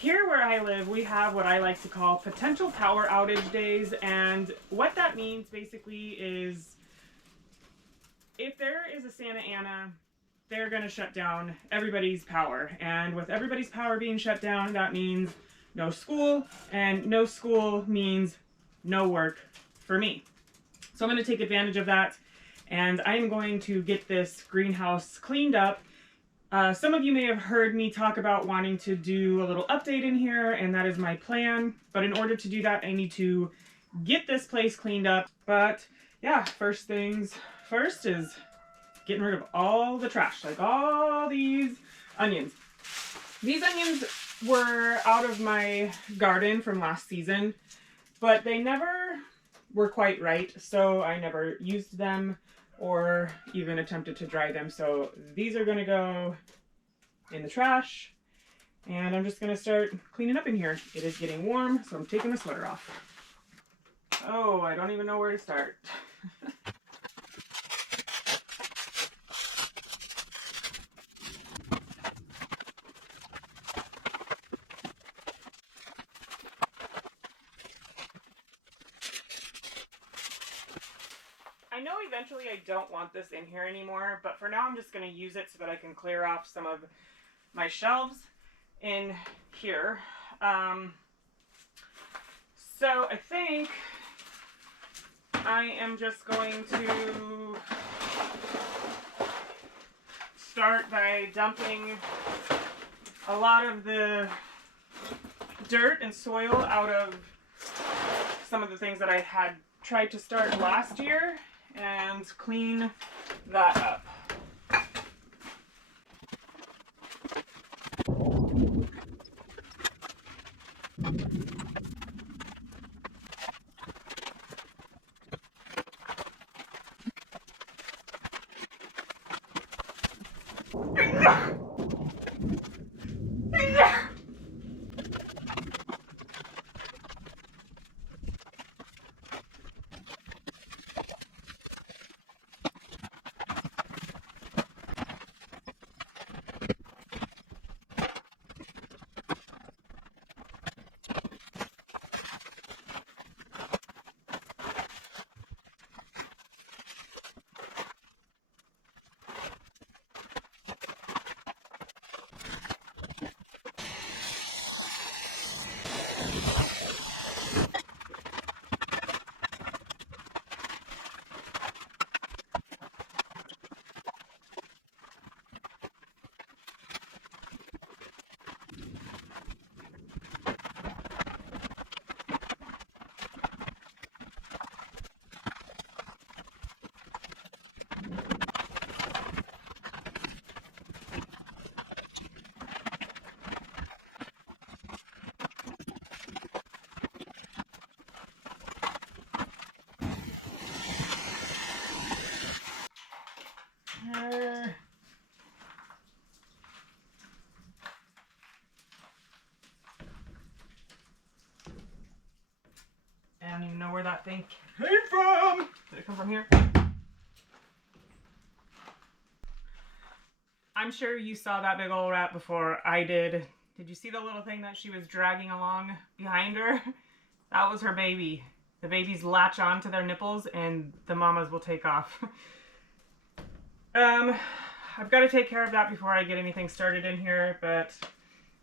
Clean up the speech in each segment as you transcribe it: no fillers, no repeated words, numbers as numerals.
Here where I live, we have what I like to call potential power outage days, and what that means basically is if there is a Santa Ana, they're going to shut down everybody's power. And with everybody's power being shut down, that means no school, and no school means no work for me. So I'm going to take advantage of that, and I'm going to get this greenhouse cleaned up. Some of you may have heard me talk about wanting to do a little update in here, and that is my plan. But in order to do that, I need to get this place cleaned up. But yeah, first things first is getting rid of all the trash, like all these onions. These onions were out of my garden from last season, but they never were quite right, so I never used them or even attempted to dry them. So these are going to go in the trash, and I'm just going to start cleaning up in here. It is getting warm, so I'm taking the sweater off. Oh, I don't even know where to start. I know eventually I don't want this in here anymore, but for now I'm just going to use it so that I can clear off some of my shelves in here. So I think I am just going to start by dumping a lot of the dirt and soil out of some of the things that I had tried to start last year and clean that up. I don't even know where that thing came from. Did it come from here? I'm sure you saw that big old rat before I did. Did you see the little thing that she was dragging along behind her? That was her baby. The babies latch on to their nipples and the mamas will take off. I've got to take care of that before I get anything started in here, but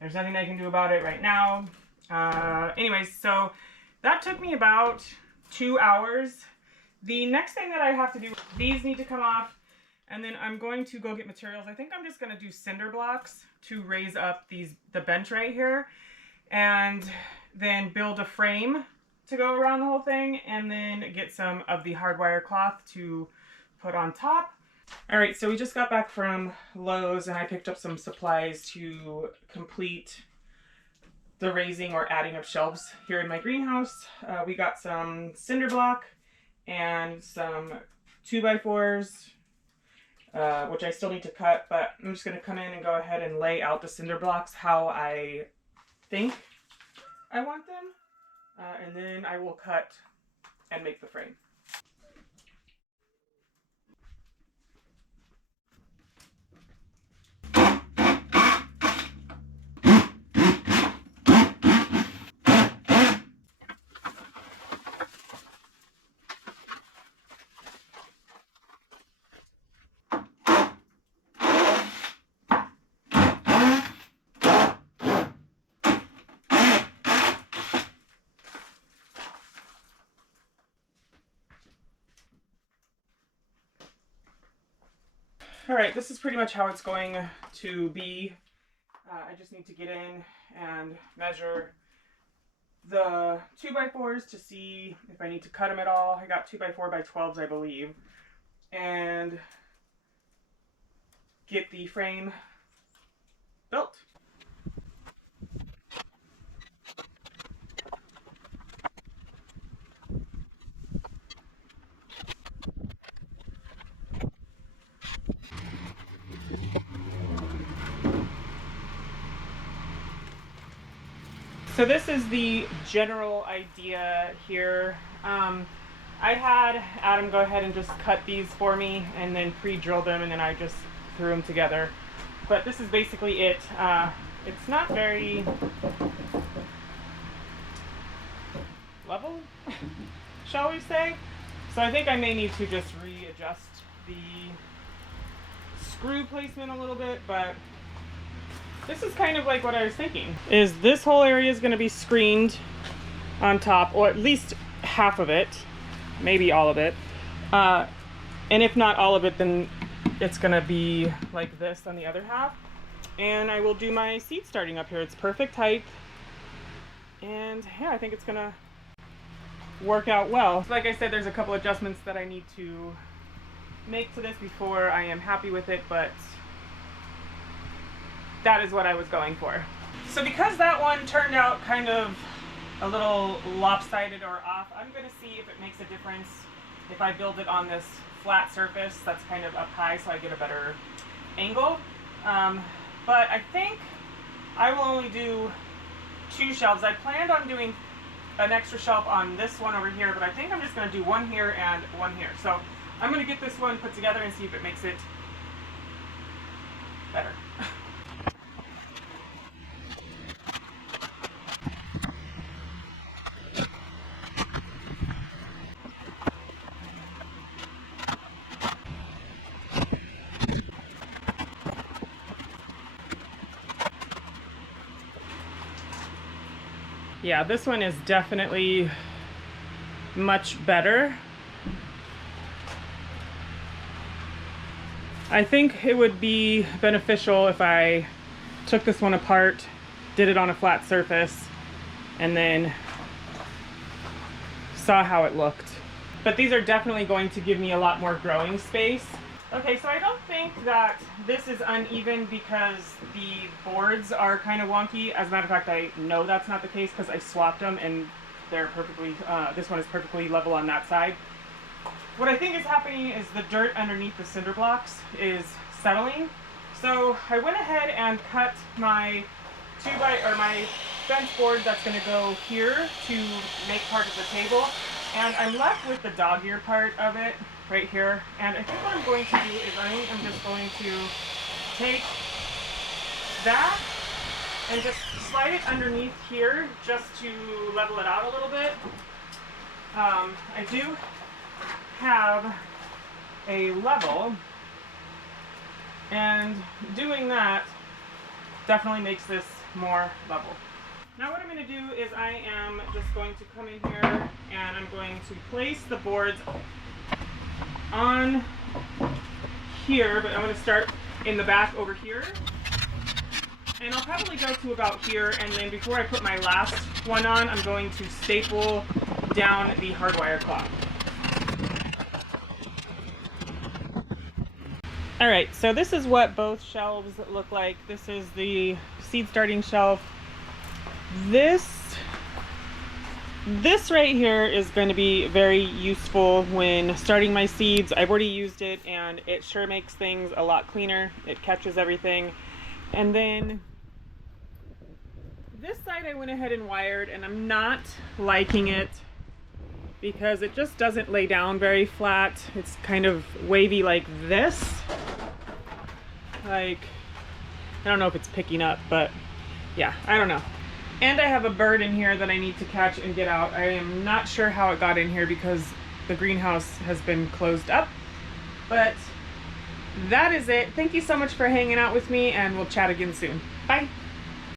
there's nothing I can do about it right now. Anyways, so that took me about 2 hours. The next thing that I have to do, these need to come off, and then I'm going to go get materials. I think I'm just going to do cinder blocks to raise up the bench right here, and then build a frame to go around the whole thing, and then get some of the hardwire cloth to put on top. All right, so we just got back from Lowe's, and I picked up some supplies to complete the raising or adding of shelves here in my greenhouse. We got some cinder block and some 2x4s, which I still need to cut, but I'm just gonna come in and go ahead and lay out the cinder blocks how I think I want them, and then I will cut and make the frame. All right, this is pretty much how it's going to be. I just need to get in and measure the 2x4s to see if I need to cut them at all. I got 2x4 by 12s, I believe, and get the frame built. So this is the general idea here. I had Adam go ahead and just cut these for me and then pre-drilled them, and then I just threw them together. But this is basically it. It's not very level, shall we say? So I think I may need to just readjust the screw placement a little bit, but this is kind of like what I was thinking. Is this whole area is going to be screened on top, or at least half of it, maybe all of it. And if not all of it, then it's going to be like this on the other half. And I will do my seat starting up here. It's perfect height. And yeah, I think it's going to work out well. Like I said, there's a couple adjustments that I need to make to this before I am happy with it, but that is what I was going for. So because that one turned out kind of a little lopsided or off, I'm going to see if it makes a difference if I build it on this flat surface that's kind of up high so I get a better angle. But I think I will only do 2 shelves. I planned on doing an extra shelf on this one over here, but I think I'm just going to do one here and one here. So I'm going to get this one put together and see if it makes it better. Yeah, this one is definitely much better. I think it would be beneficial if I took this one apart, did it on a flat surface, and then saw how it looked. But these are definitely going to give me a lot more growing space. Okay, so I don't think that this is uneven because the boards are kind of wonky. As a matter of fact, I know that's not the case because I swapped them and they're perfectly, this one is perfectly level on that side. What I think is happening is the dirt underneath the cinder blocks is settling. So I went ahead and cut my my fence board that's going to go here to make part of the table. And I'm left with the dog ear part of it right here. And I think what I'm going to do is I am just going to take that and just slide it underneath here just to level it out a little bit. I do have a level, and doing that definitely makes this more level. Now what I'm going to do is I am just going to come in here and I'm going to place the boards on here, but I'm going to start in the back over here. And I'll probably go to about here, and then before I put my last one on, I'm going to staple down the hardwire cloth. Alright, so this is what both shelves look like. This is the seed starting shelf. This right here is going to be very useful when starting my seeds. I've already used it and it sure makes things a lot cleaner. It catches everything. And then this side I went ahead and wired, and I'm not liking it because it just doesn't lay down very flat. It's kind of wavy like this. Like, I don't know if it's picking up, but yeah, I don't know. And I have a bird in here that I need to catch and get out. I am not sure how it got in here because the greenhouse has been closed up. But that is it. Thank you so much for hanging out with me, and we'll chat again soon. Bye.